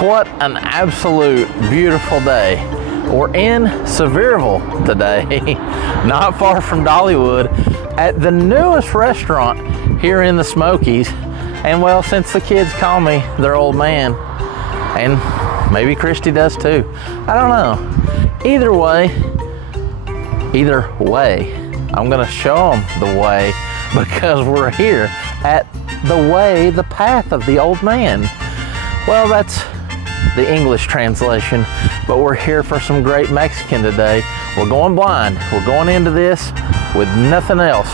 What an absolute beautiful day. We're in Sevierville today, not far from Dollywood, at the newest restaurant here in the Smokies. And well, since the kids call me their old man, and maybe Christy does too, I don't know. Either way, I'm gonna show them the way, because we're here at the path of the old man. Well, that's the English translation, but we're here for some great Mexican today. We're going blind. We're going into this with nothing else.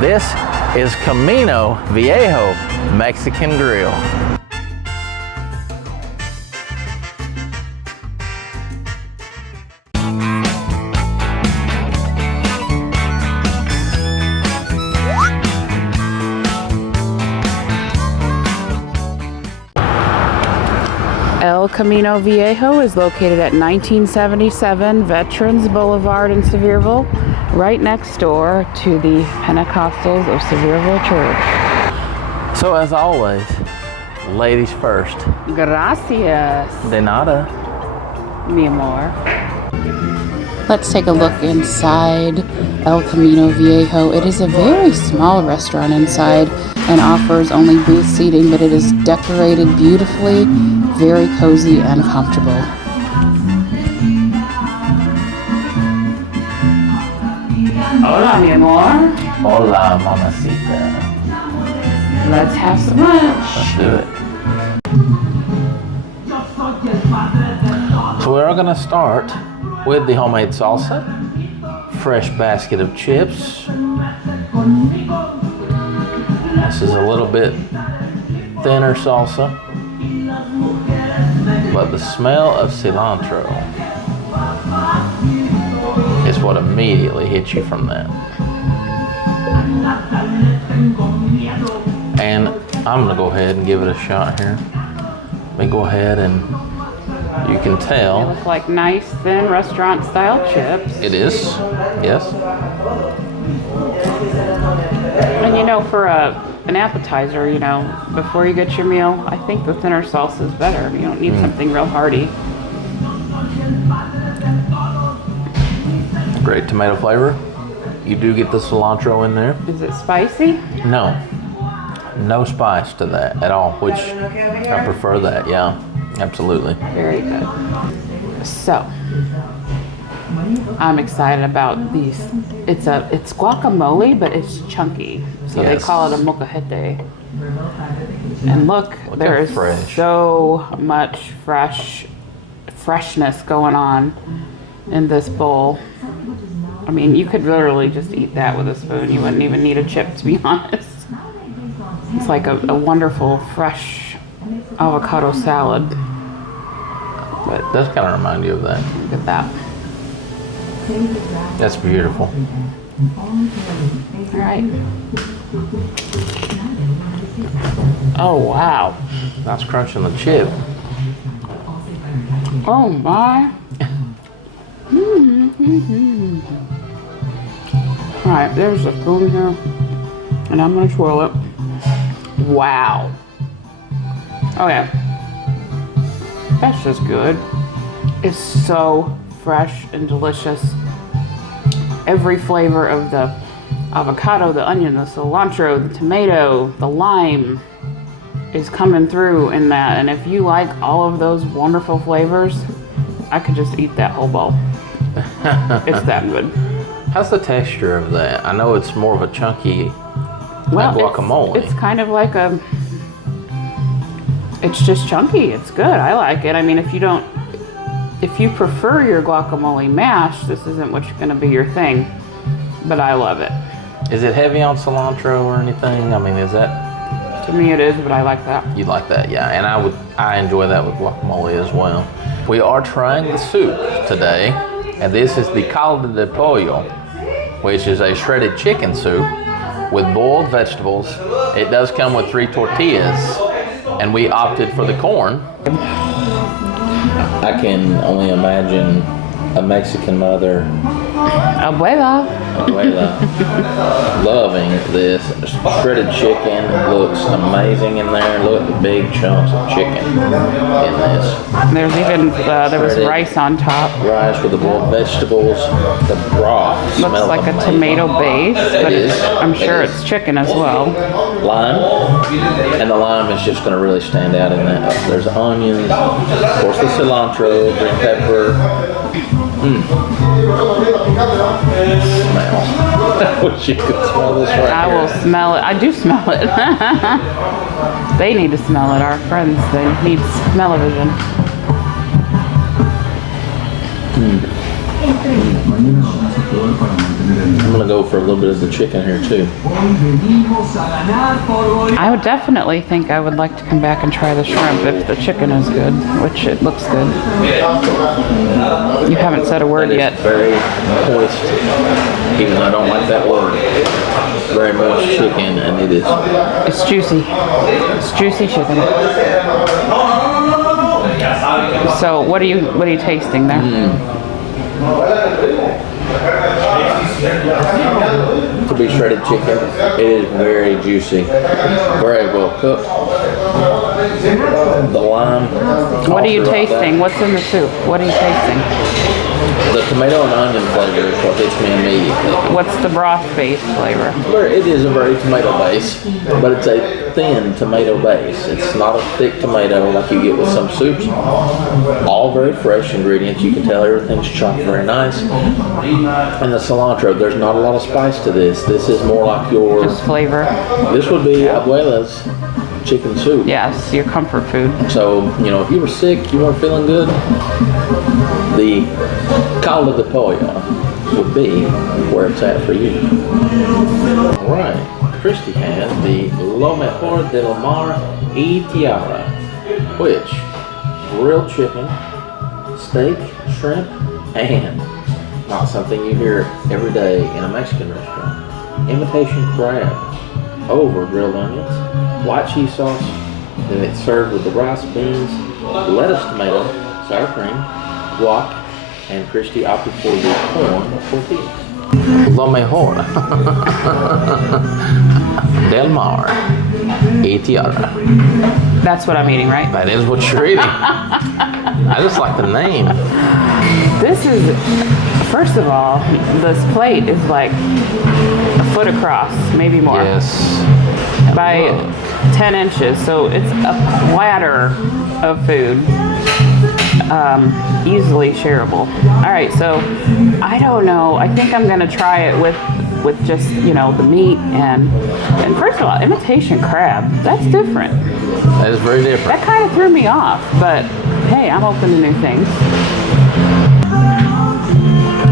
This is Camino Viejo Mexican Grill. El Camino Viejo is located at 1977 Veterans Boulevard in Sevierville, right next door to the Pentecostals of Sevierville Church. So as always, ladies first. Gracias. De nada. Mi amor. Let's take a look inside El Camino Viejo. It is a very small restaurant inside and offers only booth seating, but it is decorated beautifully, very cozy and comfortable. Hola, mi amor. Hola, mamacita. Let's have some lunch. Let's do it. So we're going to start with the homemade salsa, fresh basket of chips. This is a little bit thinner salsa, but the smell of cilantro is what immediately hits you from that. And I'm gonna go ahead and give it a shot here. Let me go ahead, and you can tell. They look like nice, thin restaurant style chips. It is, yes. And you know, for an appetizer, you know, before you get your meal, I think the thinner salsa is better. You don't need something real hearty. Great tomato flavor. You do get the cilantro in there. Is it spicy? No spice to that at all, which I prefer that, yeah, absolutely. Very good. So, I'm excited about these. It's guacamole, but it's chunky. So Yes. they call it a molcajete. And look there is fresh. so much freshness going on in this bowl. I mean, you could literally just eat that with a spoon. You wouldn't even need a chip, to be honest. It's like a wonderful, fresh avocado salad. But it does kind of remind you of that. Look at that. That's beautiful. All right. Oh, wow. Nice crunch in the chip. Oh, my. All right, there's a spoon here, and I'm going to swirl it. Wow. Okay. That's just good. It's so fresh and delicious. Every flavor of the avocado, the onion, the cilantro, the tomato, the lime is coming through in that. And if you like all of those wonderful flavors, I could just eat that whole bowl. It's that good. How's the texture of that? I know it's more of a chunky guacamole. It's kind of like it's just chunky. It's good. I like it. I mean, if you prefer your guacamole mashed, this isn't what's going to be your thing, but I love it. Is it heavy on cilantro or anything? I mean, is that? To me it is, but I like that. You like that, yeah. And I enjoy that with guacamole as well. We are trying the soup today, and this is the caldo de pollo, which is a shredded chicken soup with boiled vegetables. It does come with 3 tortillas, and we opted for the corn. I can only imagine a Mexican mother. Abuela. Abuela. Loving this. Shredded chicken looks amazing in there. Look at the big chunks of chicken in this. There's even, there was rice on top. Rice with the boiled vegetables. The broth Looks like a tomato base, but I'm sure it's chicken as well. Lime. And the lime is just going to really stand out in that. There's onions. Of course, the cilantro, green pepper. Smell. I wish you could smell this right I will smell it. I do smell it. They need to smell it. Our friends, they need smell-o-vision. I'm going to go for a little bit of the chicken here too. I would definitely think I would like to come back and try the shrimp if the chicken is good, which it looks good. You haven't said a word yet. Very moist, even though I don't like that word. Very moist chicken, and it is. It's juicy. It's juicy chicken. So what are you tasting there? To be shredded chicken, it is very juicy, very well cooked. The lime. What are you tasting? What's in the soup? What are you tasting? The tomato and onion flavor is what hits me immediately. What's the broth-based flavor? It is a very tomato base, but it's a thin tomato base. It's not a thick tomato like you get with some soups. All very fresh ingredients. You can tell everything's chopped very nice. And the cilantro, there's not a lot of spice to this. This is more like your... Just flavor. This would be Abuela's chicken soup. Yes, your comfort food. So, you know, if you were sick, you weren't feeling good, the caldo de pollo would be where it's at for you. All right, Christy has the Lo Mejor del Mar y Tierra, which grilled chicken, steak, shrimp, and not something you hear every day in a Mexican restaurant, imitation crab over grilled onions, white cheese sauce, then it's served with the rice, beans, lettuce, tomato, sour cream, guac, and Christy opted for the corn tortillas. Lo mejor del mar y tierra. That's what I'm eating, right? That is what you're eating. I just like the name. This is, first of all, this plate is like a foot across, maybe more. Yes. By 10 inches, so it's a platter of food, easily shareable. All right, so I don't know. I think I'm gonna try it with just, you know, the meat and first of all, imitation crab. That's different. That is very different. That kind of threw me off, but hey, I'm open to new things.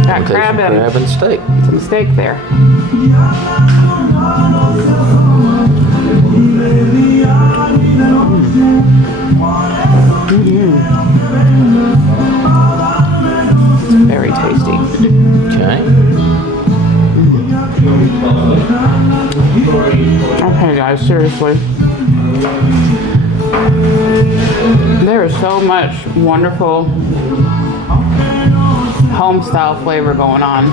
Got crab and steak. Some steak there. Very tasty. Okay. Okay, guys, seriously. There is so much wonderful home-style flavor going on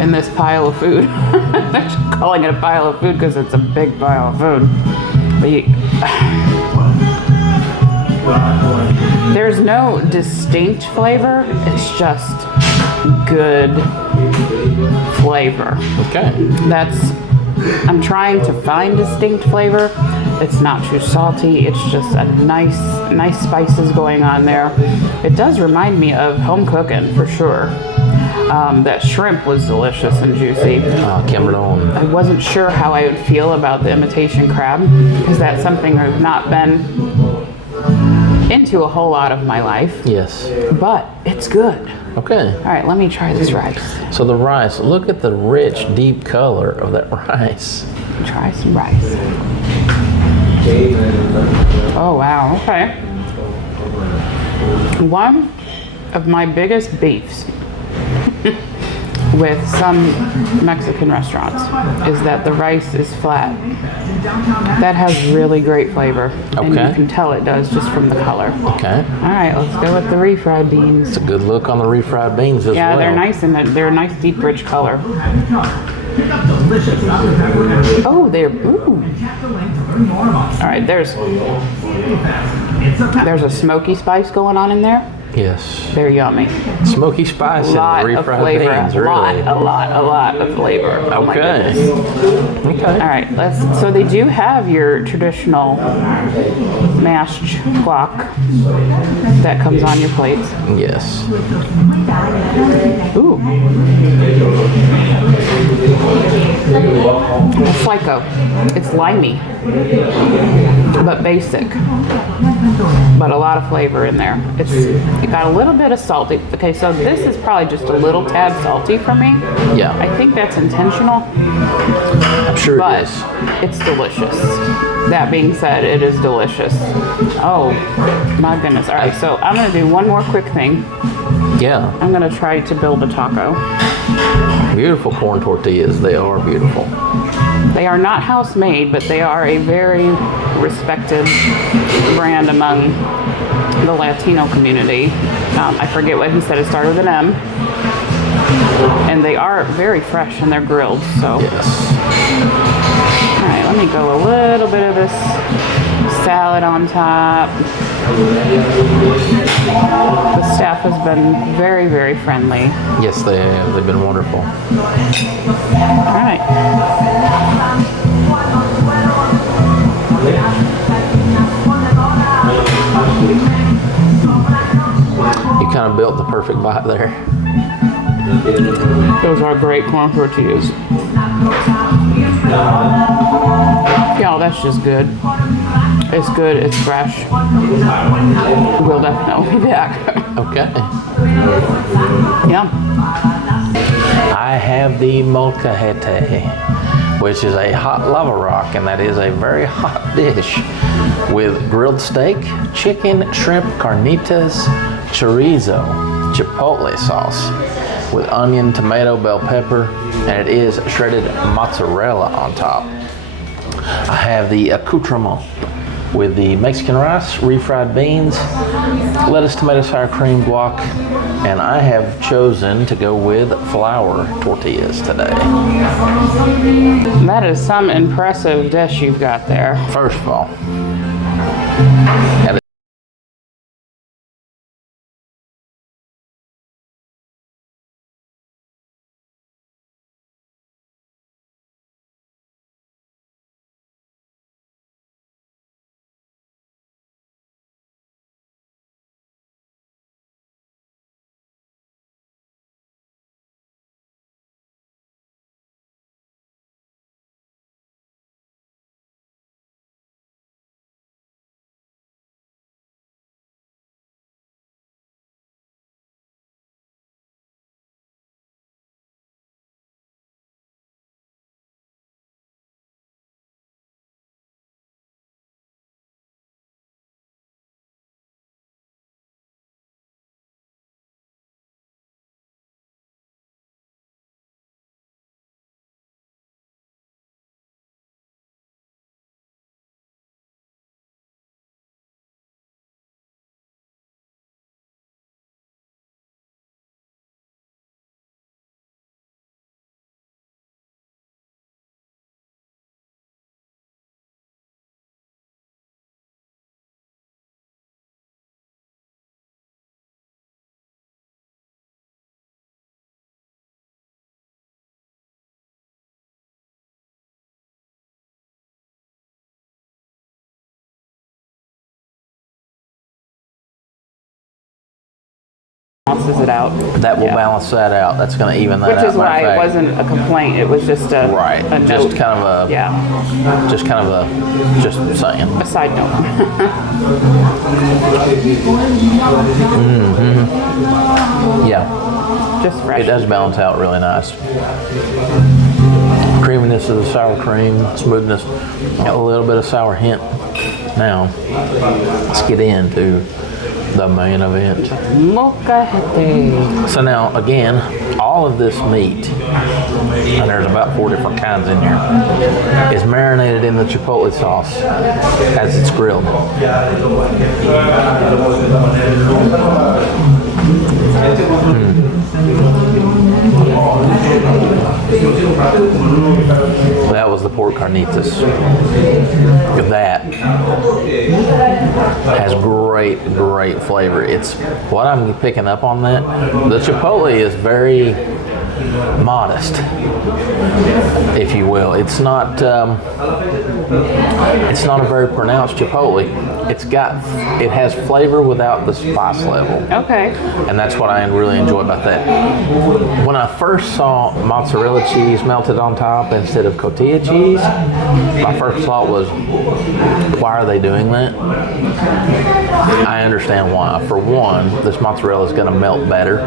in this pile of food. I'm calling it a pile of food because it's a big pile of food. But there's no distinct flavor. It's just good flavor. Okay. I'm trying to find distinct flavor. It's not too salty. It's just a nice spices going on there. It does remind me of home cooking for sure. That shrimp was delicious and juicy. Cameron. I wasn't sure how I would feel about the imitation crab because that's something I've not been into a whole lot of my life. Yes. But it's good. Okay. All right, let me try this rice. So the rice, look at the rich, deep color of that rice. Try some rice. Oh, wow, okay. One of my biggest beefs with some Mexican restaurants is that the rice is flat. That has really great flavor. And you can tell it does just from the color. Okay. All right, let's go with the refried beans. It's a good look on the refried beans as well. Yeah, they're nice and they're a nice deep rich color. Oh, they're, ooh. All right, there's a smoky spice going on in there. Yes. They're yummy. Smoky spice and the refried beans, really. A lot of flavor. Oh my Okay. goodness. Okay. All right, so they do have your traditional mashed guac that comes on your plates. Yes. Ooh. It's like it's limey, but basic, but a lot of flavor in there. It got a little bit of salty. Okay, so this is probably just a little tad salty for me. Yeah. I think that's intentional. I'm sure But it is. it's delicious. That being said, it is delicious. Oh my goodness. All right, so I'm gonna do one more quick thing. Yeah. I'm gonna try to build a taco. Beautiful corn tortillas. They are beautiful. They are not house made, but they are a very respected brand among the Latino community. I forget what he said, it started with an M. And they are very fresh and they're grilled, so. Yes. All right, let me go a little bit of this salad on top. The staff has been very, very friendly. Yes, they have. They've been wonderful. All right. You kind of built the perfect bite there. Those are great corn tortillas. Y'all, that's just good. It's good, it's fresh. We'll definitely be back. Okay. Yeah. I have the molcajete, which is a hot lava rock, and that is a very hot dish with grilled steak, chicken, shrimp, carnitas, chorizo, chipotle sauce, with onion, tomato, bell pepper, and it is shredded mozzarella on top. I have the accoutrement with the Mexican rice, refried beans, lettuce, tomato, sour cream, guac, and I have chosen to go with flour tortillas today. That is some impressive dish you've got there. First of all, Balances it out. that will balance that out. That's going to even that out. Which is why Matter it of fact, wasn't a complaint. It was just a right. a Just note. kind of a Yeah, just saying. a side note. Yeah, Just fresh. it does balance out really nice. Creaminess of the sour cream, smoothness, a little bit of sour hint. Now, let's get into The main event. Molcajete. So now, again, all of this meat, and there's about 4 different kinds in here, is marinated in the chipotle sauce as it's grilled. That was the pork carnitas. That has great flavor. It's what I'm picking up on that. The chipotle is very modest, if you will. It's not a very pronounced chipotle. It has flavor without the spice level. Okay. And that's what I really enjoy about that. When I first saw mozzarella cheese melted on top instead of cotija cheese, my first thought was, why are they doing that? I understand why. For one, this mozzarella is going to melt better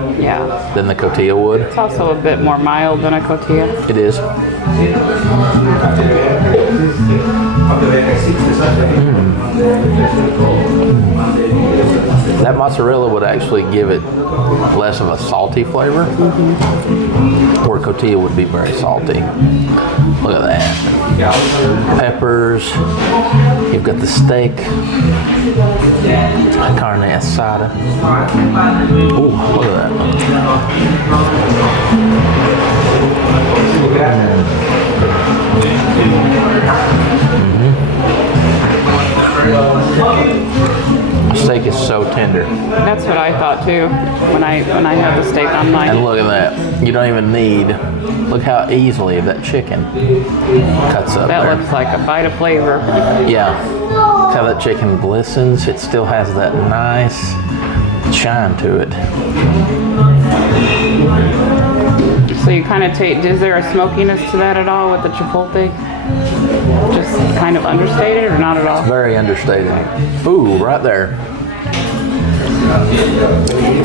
than the cotija would. It's also a bit more mild than a cotija. It is. That mozzarella would actually give it less of a salty flavor, where cotija would be very salty. Look at that. Peppers. You've got the steak. Carne asada. Ooh, look at that. Steak is so tender. That's what I thought too when I had the steak on mine. And look at that. You don't even need. Look how easily that chicken cuts up. That looks like a bite of flavor. Yeah. Look how that chicken glistens. It still has that nice shine to it. So you kind of is there a smokiness to that at all with the chipotle? Just kind of understated or not at all? Very understated. Ooh, right there.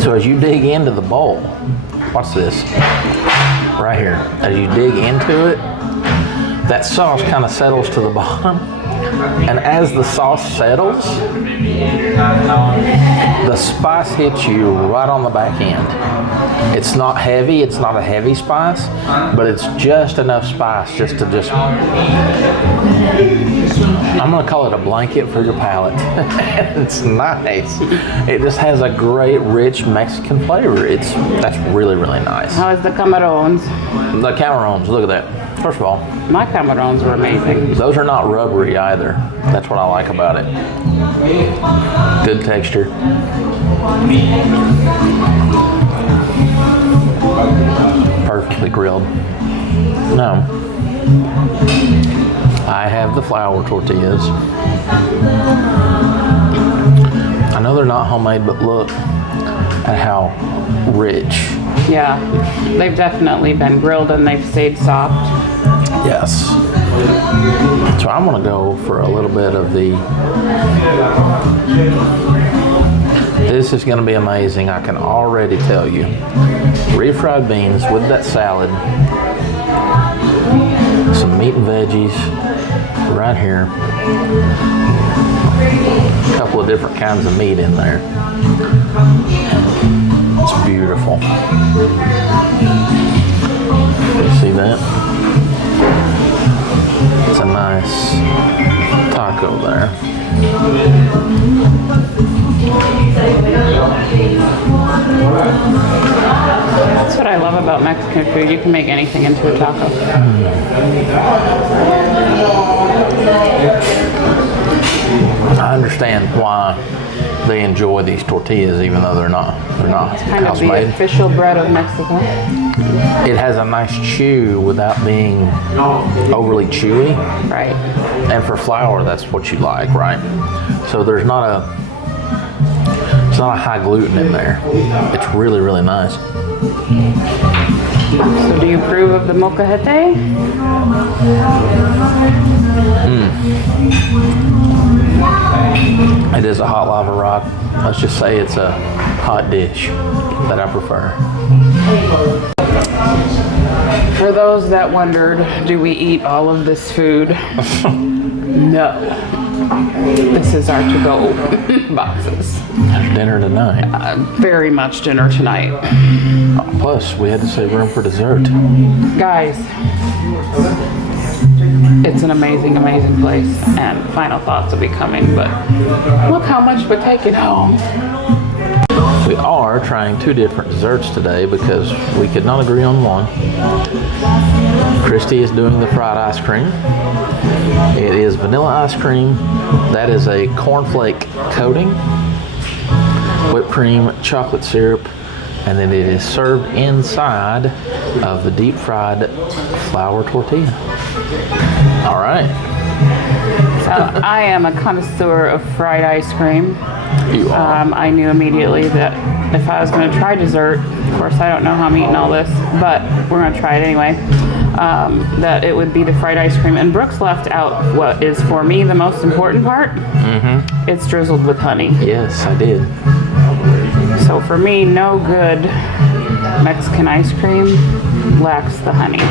So as you dig into the bowl, watch this. Right here. As you dig into it, that sauce kind of settles to the bottom. And as the sauce settles, the spice hits you right on the back end. It's not heavy, it's not a heavy spice, but it's just enough spice just to I'm gonna call it a blanket for your palate. It's nice. It just has a great, rich Mexican flavor. That's really nice. How is the camarones? The camarones, look at that. First of all, my camarones were amazing. Those are not rubbery either. That's what I like about it. Good texture. Perfectly grilled. Now, I have the flour tortillas. I know they're not homemade, but look at how rich. Yeah, they've definitely been grilled and they've stayed soft. Yes. So I'm gonna go for a little bit of the. This is gonna be amazing. I can already tell you. Refried beans with that salad. Some meat and veggies right here. A couple of different kinds of meat in there. It's beautiful. You see that? It's a nice taco there. That's what I love about Mexican food. You can make anything into a taco. I understand why they enjoy these tortillas, even though they're not Kind of the house-made. official bread of Mexico. It has a nice chew without being overly chewy. Right. And for flour, that's what you like, right? So it's not a high gluten in there. It's really nice. So do you approve of the molcajete? It is a hot lava rock. Let's just say it's a hot dish that I prefer. For those that wondered, do we eat all of this food? No. This is our to-go boxes. Dinner tonight. Very much dinner tonight. Plus, we had to save room for dessert. Guys, it's an amazing, amazing place, and final thoughts will be coming, but look how much we're taking home. We are trying 2 different desserts today because we could not agree on one. Christy is doing the fried ice cream. It is vanilla ice cream. That is a cornflake coating, whipped cream, chocolate syrup, and then it is served inside of the deep fried flour tortilla. All right. So I am a connoisseur of fried ice cream. You are. I knew immediately that if I was going to try dessert, of course I don't know how I'm eating all this, but we're going to try it anyway, that it would be the fried ice cream. And Brooks left out what is for me the most important part. Mm-hmm. It's drizzled with honey. Yes, I did. So for me, no good Mexican ice cream lacks the honey.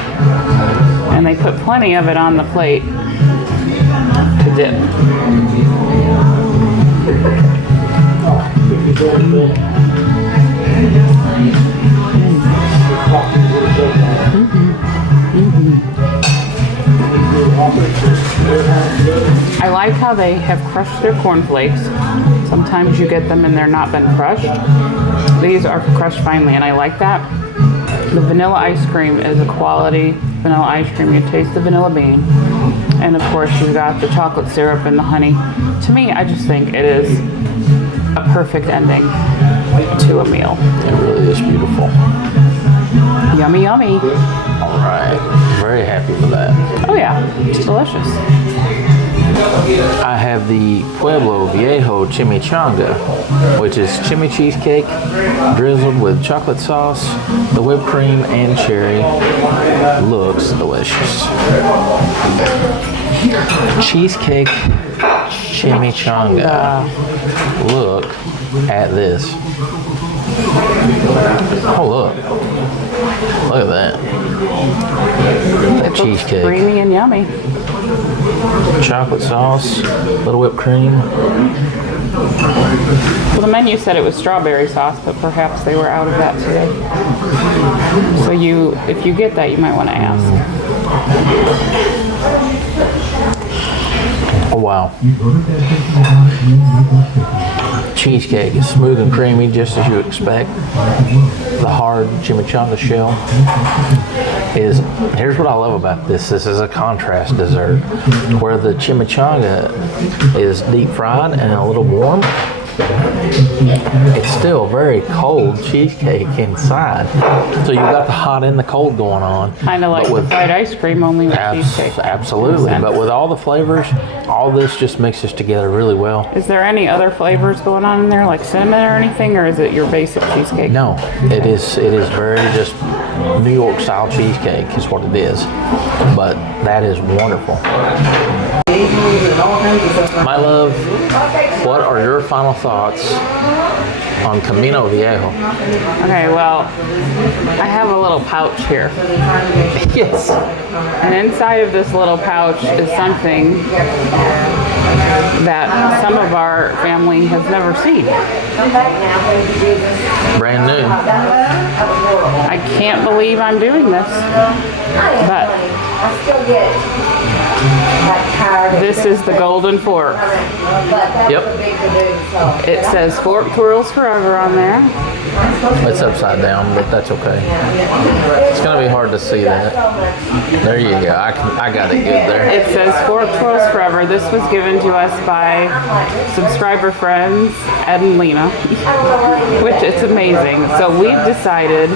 And they put plenty of it on the plate to dip. I like how they have crushed their cornflakes. Sometimes you get them and they're not been crushed. These are crushed finely, and I like that. The vanilla ice cream is a quality vanilla ice cream. You taste the vanilla bean. And of course you've got the chocolate syrup and the honey. To me, I just think it is a perfect ending to a meal. It really is beautiful. Yummy, yummy. All right. Very happy with that. Oh yeah, it's delicious. I have the Pueblo Viejo chimichanga, which is chimi cheesecake drizzled with chocolate sauce, the whipped cream, and cherry. Looks delicious. Cheesecake chimichanga. Look at this. Oh, look. Look at that. That cheesecake. Creamy and yummy. Chocolate sauce, little whipped cream. Well, the menu said it was strawberry sauce, but perhaps they were out of that today. So if you get that, you might want to ask. Oh, wow. Cheesecake is smooth and creamy, just as you expect. The hard chimichanga shell here's what I love about this. This is a contrast dessert where the chimichanga is deep fried and a little warm. It's still very cold cheesecake inside. So you've got the hot and the cold going on. Kind of like the fried ice cream, only with cheesecake. Absolutely. But with all the flavors, all this just mixes together really well. Is there any other flavors going on in there, like cinnamon or anything, or is it your basic cheesecake? No, it is very just New York style cheesecake is what it is. But that is wonderful. My love, what are your final thoughts on Camino Viejo? Okay, well, I have a little pouch here. Yes. And inside of this little pouch is something that some of our family has never seen. Brand new. I can't believe I'm doing this, but this is the golden fork. Yep. It says fork twirls forever on there. It's upside down, but that's okay. It's going to be hard to see that. There you go. I got it good there. It says fork twirls forever. This was given to us by subscriber friends, Ed and Lena, which it's amazing. So we've decided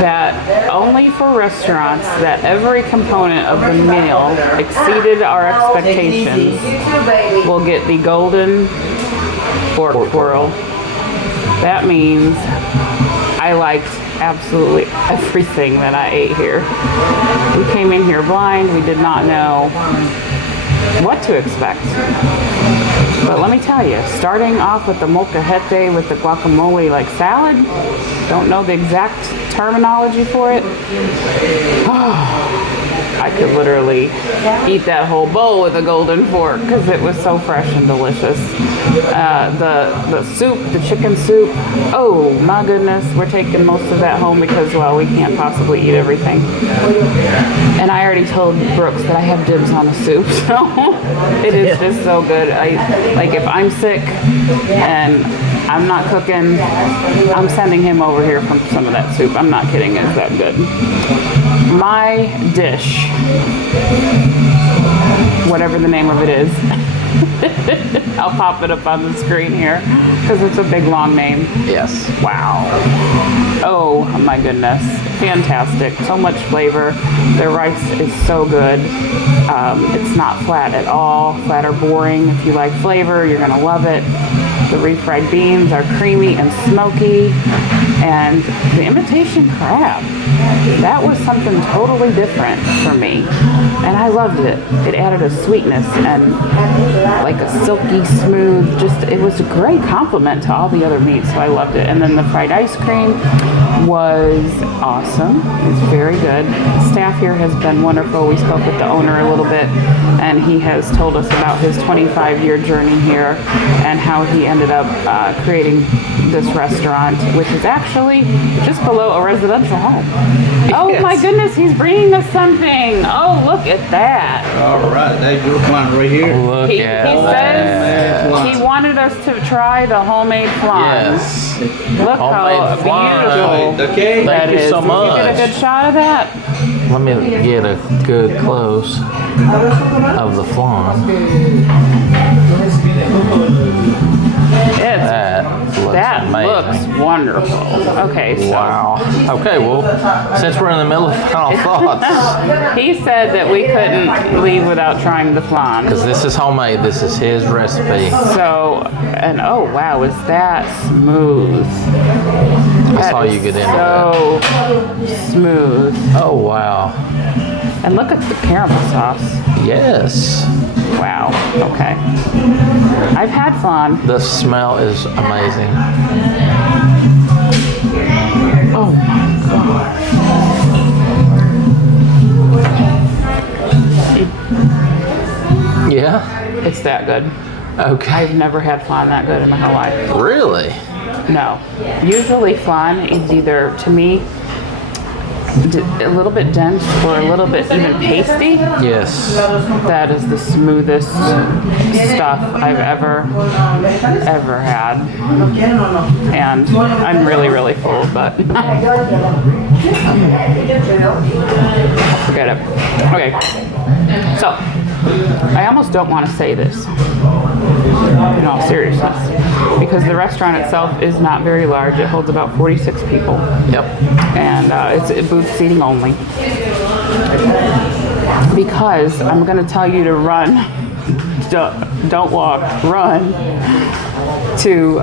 that only for restaurants that every component of the meal exceeded our expectations will get the golden fork twirl. That means I liked absolutely everything that I ate here. We came in here blind. We did not know what to expect. But let me tell you, starting off with the molcajete with the guacamole like salad, don't know the exact terminology for it. I could literally eat that whole bowl with a golden fork because it was so fresh and delicious. The soup, the chicken soup, oh my goodness, we're taking most of that home because, well, we can't possibly eat everything. And I already told Brooks that I have dibs on the soup, so it is just so good. Like if I'm sick and I'm not cooking, I'm sending him over here for some of that soup. I'm not kidding, it's that good. My dish, whatever the name of it is, I'll pop it up on the screen here because it's a big long name. Yes. Wow. Oh my goodness. Fantastic. So much flavor. The rice is so good. It's not flat at all. Flat or boring. If you like flavor, you're going to love it. The refried beans are creamy and smoky. And the imitation crab, that was something totally different for me. And I loved it. It added a sweetness and like a silky smooth, it was a great compliment to all the other meats, so I loved it. And then the fried ice cream was awesome. It's very good. Staff here has been wonderful. We spoke with the owner a little bit, and he has told us about his 25-year journey here and how he ended up creating this restaurant, which is actually just below a residential home. Oh Yes. my goodness, he's bringing us something. Oh, look at that. All right, there's your flan right here. Look He at says that. he wanted us to try the homemade flan. Yes. Look Homemade how flan. beautiful Okay. that Thank you is. so Did you get a much. good shot of that? Let me get a good close of the flan. That looks Looks wonderful. Okay, so Wow. Okay, well, since we're in the middle of final thoughts, he said that we couldn't leave without trying the flan. because this is homemade, this is his recipe. So, and oh wow, is that smooth? I saw you get into so smooth. Oh, wow. And look at the caramel sauce. Yes. Wow. Okay. I've had flan. The smell is amazing. Oh my god. Yeah? It's that good. Okay. I've never had flan that good in my whole life. Really? No. Usually flan is either, to me, a little bit dense or a little bit even pasty. Yes. That is the smoothest stuff I've ever had. And I'm really, really full, but forget it. Okay. So, I almost don't want to say this in all seriousness, because the restaurant itself is not very large. It holds about 46 people. Yep. And it's booth seating only. Because I'm going to tell you to run, don't walk, run to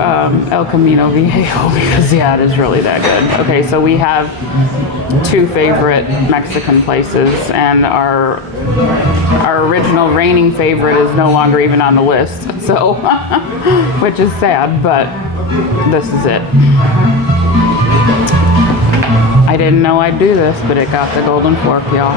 El Camino Viejo, because yeah, it is really that good. Okay, so we have two favorite Mexican places, and our original reigning favorite is no longer even on the list, so which is sad, but this is it. I didn't know I'd do this, but it got the golden fork, y'all.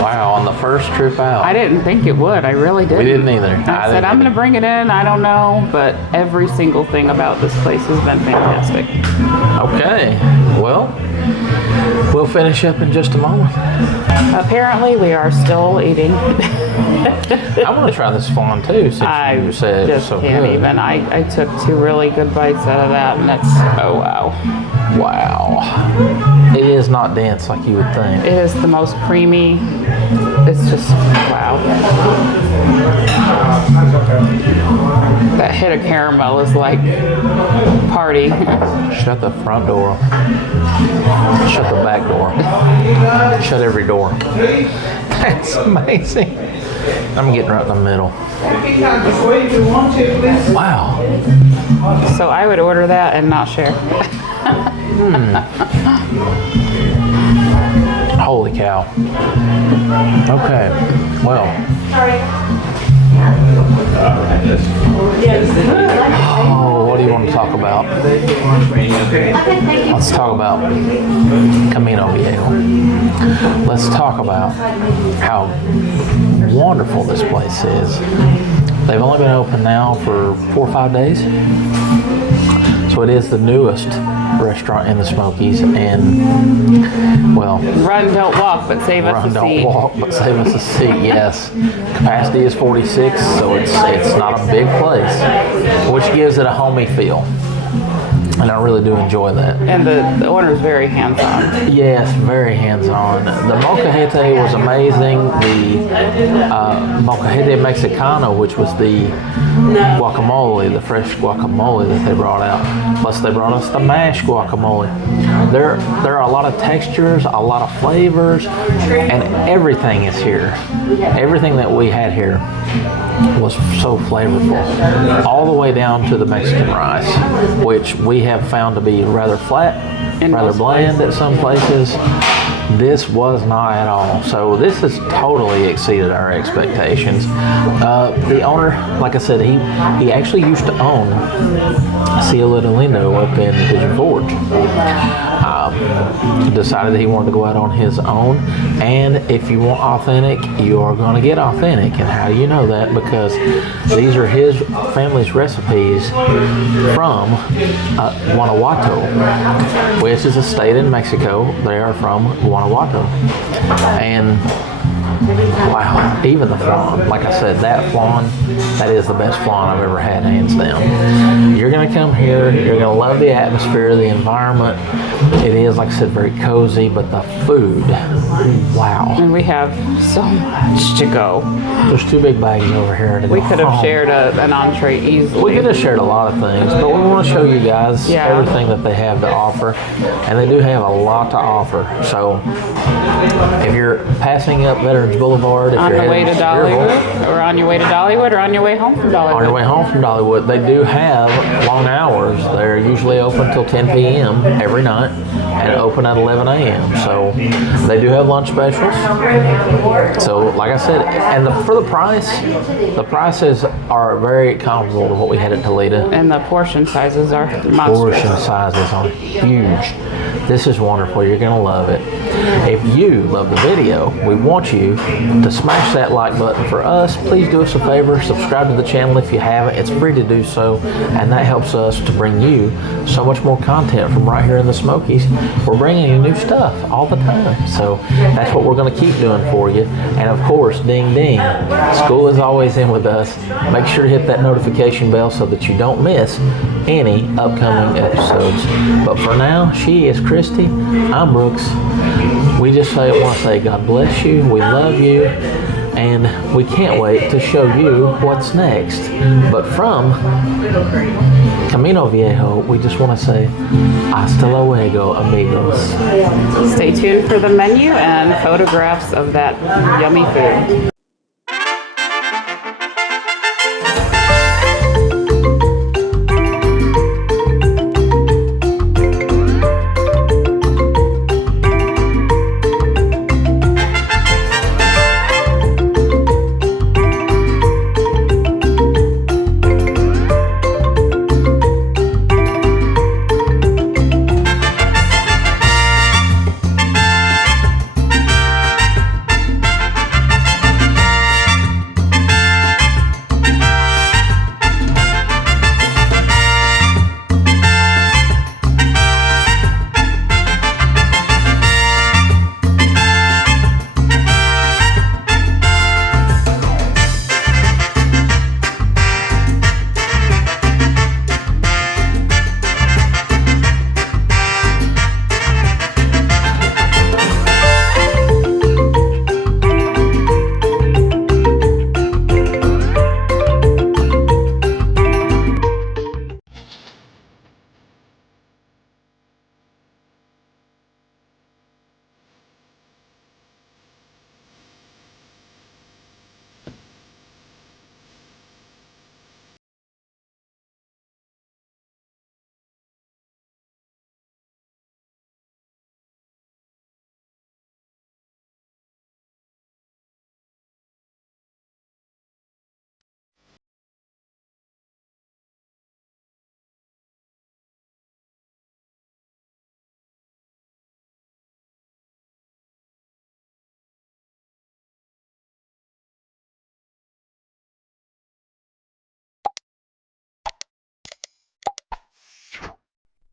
Wow, on the first trip out. I didn't think it would. I really didn't. We didn't either. I said, I'm going to bring it in. I don't know. But every single thing about this place has been fantastic. Okay. Well, we'll finish up in just a moment. Apparently, we are still eating. I want to try this flan too, since I you said just so can't good. even. I took 2 really good bites out of that, and it's, oh wow. Wow. It is not dense like you would think. It is the most creamy. It's just, wow. That hit of caramel is like party. Shut the front door. Shut the back door. Shut every door. That's amazing. I'm getting right in the middle. Wow. So I would order that and not share. Holy cow. Okay. Well. Oh, what what do you want to talk about? Let's talk about Camino Viejo. Let's talk about how wonderful this place is. They've only been open now for 4 or 5 days. So it is the newest restaurant in the Smokies, and well, Run, don't walk, but save us a seat. Run, don't walk, but save us a seat. Yes, capacity is 46, so it's not a big place, which gives it a homey feel, and I really do enjoy that. And the owner is very hands-on. Yes, very hands-on. The molcajete was amazing. The molcajete Mexicano, which was the guacamole, the fresh guacamole that they brought out. Plus, they brought us the mashed guacamole. There are a lot of textures, a lot of flavors, and everything is here. Everything that we had here was so flavorful, all the way down to the Mexican rice, which we have found to be rather flat, rather bland at some places. This was not at all. So this has totally exceeded our expectations. The owner, like I said, he actually used to own Cielo de Lindo up in Pigeon Forge. Decided that he wanted to go out on his own, and if you want authentic, you are going to get authentic. And how do you know that? Because these are his family's recipes from Guanajuato, which is a state in Mexico. They are from Guanajuato, and wow, even the flan. Like I said, that flan, that is the best flan I've ever had, hands down. You're going to come here, you're going to love the atmosphere, the environment. It is, like I said, very cozy, but the food, wow. And we have so much to go. There's 2 big bags over here to We go could have home. shared an entree easily. We could have shared a lot of things, but we want to show you guys everything that they have to offer, and they do have a lot to offer. So if you're passing up Veterans Boulevard, if on you're the way to heading Dollywood, or on your way to Dollywood, or on your way home from Dollywood. on your way home from Dollywood, they do have long hours. They're usually open till 10 p.m. every night and open at 11 a.m. So they do have lunch specials. So like I said, and for the prices are very comparable to what we had at Talita. And the portion sizes are monstrous. Portion sizes are huge. This is wonderful. You're going to love it. If you love the video, we want you to smash that like button for us. Please do us a favor. Subscribe to the channel if you haven't. It's free to do so, and that helps us to bring you so much more content from right here in the Smokies. We're bringing you new stuff all the time. So that's what we're going to keep doing for you. And of course, ding ding, school is always in with us. Make sure to hit that notification bell so that you don't miss any upcoming episodes. But for now, she is Christy. I'm Brooks. We just want to say God bless you. We love you. And we can't wait to show you what's next. But from Camino Viejo, we just want to say hasta luego, amigos. Stay tuned for the menu and photographs of that yummy food.